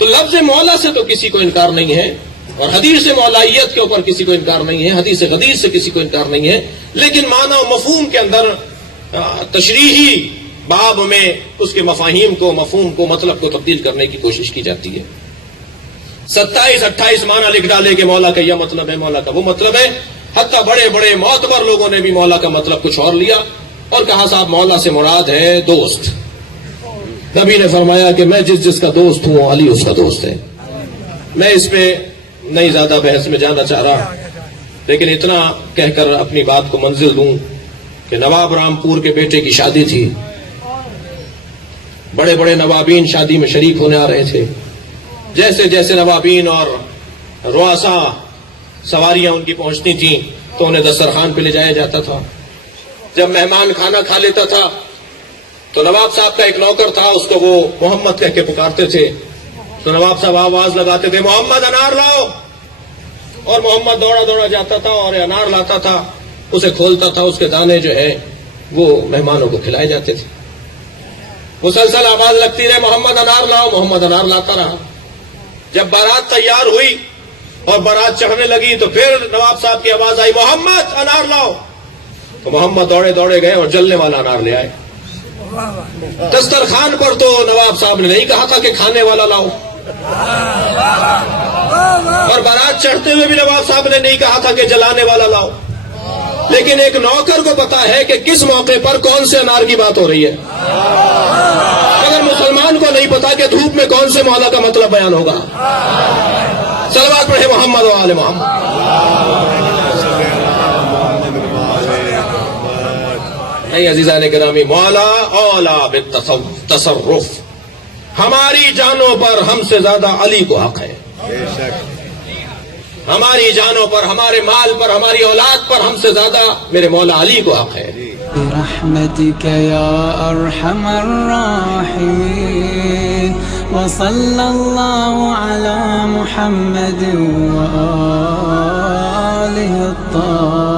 تو لفظ مولا سے تو کسی کو انکار نہیں ہے، اور حدیث مولائیت کے اوپر کسی کو انکار نہیں ہے، حدیث غدیث سے کسی کو انکار نہیں ہے، لیکن معنی و مفہوم کے اندر تشریحی باب میں اس کے مفاہیم کو، مفہوم کو، مطلب کو تبدیل کرنے کی کوشش کی جاتی ہے۔ 27-28 معنی لکھ ڈالے کہ مولا کا یہ مطلب ہے، مولا کا وہ مطلب ہے، حتیٰ بڑے بڑے معتبر لوگوں نے بھی مولا کا مطلب کچھ اور لیا اور کہا صاحب مولا سے مراد ہے دوست۔ نبی نے فرمایا کہ میں جس کا دوست ہوں علی اس کا دوست ہے۔ میں اس پہ نہیں زیادہ بحث میں جانا چاہ رہا، لیکن اتنا کہہ کر اپنی بات کو منزل دوں کہ نواب رامپور کے بیٹے کی شادی تھی، بڑے بڑے نوابین شادی میں شریک ہونے آ رہے تھے۔ جیسے جیسے نوابین اور رؤسا سواریاں ان کی پہنچتی تھیں تو انہیں دسترخوان پہ لے جایا جاتا تھا۔ جب مہمان کھانا کھا لیتا تھا تو نواب صاحب کا ایک نوکر تھا، اس کو وہ محمد کہہ کے پکارتے تھے، تو نواب صاحب آواز لگاتے تھے محمد انار لاؤ، اور محمد دوڑا دوڑا جاتا تھا اور انار لاتا تھا، اسے کھولتا تھا، اس کے دانے جو ہے وہ مہمانوں کو کھلائے جاتے تھے۔ مسلسل آواز لگتی رہے محمد انار لاؤ، محمد انار لاتا رہا۔ جب بارات تیار ہوئی اور بارات چڑھنے لگی تو پھر نواب صاحب کی آواز آئی محمد انار لاؤ، تو محمد دوڑے دوڑے گئے اور جلنے والا انار لے آئے۔ دسترخوان پر تو نواب صاحب نے نہیں کہا تھا کہ کھانے والا لاؤ، اور بارات چڑھتے ہوئے بھی نواب صاحب نے نہیں کہا تھا کہ جلانے والا لاؤ، لیکن ایک نوکر کو پتا ہے کہ کس موقع پر کون سے انار کی بات ہو رہی ہے، مگر مسلمان کو نہیں پتا کہ دھوپ میں کون سے مولا کا مطلب بیان ہوگا۔ صلوات پڑھے محمد و آل محمد۔ نہیں عزیزان گرامی، مولا اولا بالتصرف، ہماری جانوں پر ہم سے زیادہ علی کو حق ہے، ہماری جانوں پر، ہمارے مال پر، ہماری اولاد پر ہم سے زیادہ میرے مولا علی کو حق ہے۔ برحمتك يا أرحم الراحمين، وصلى الله على محمد وآله الطاهرين۔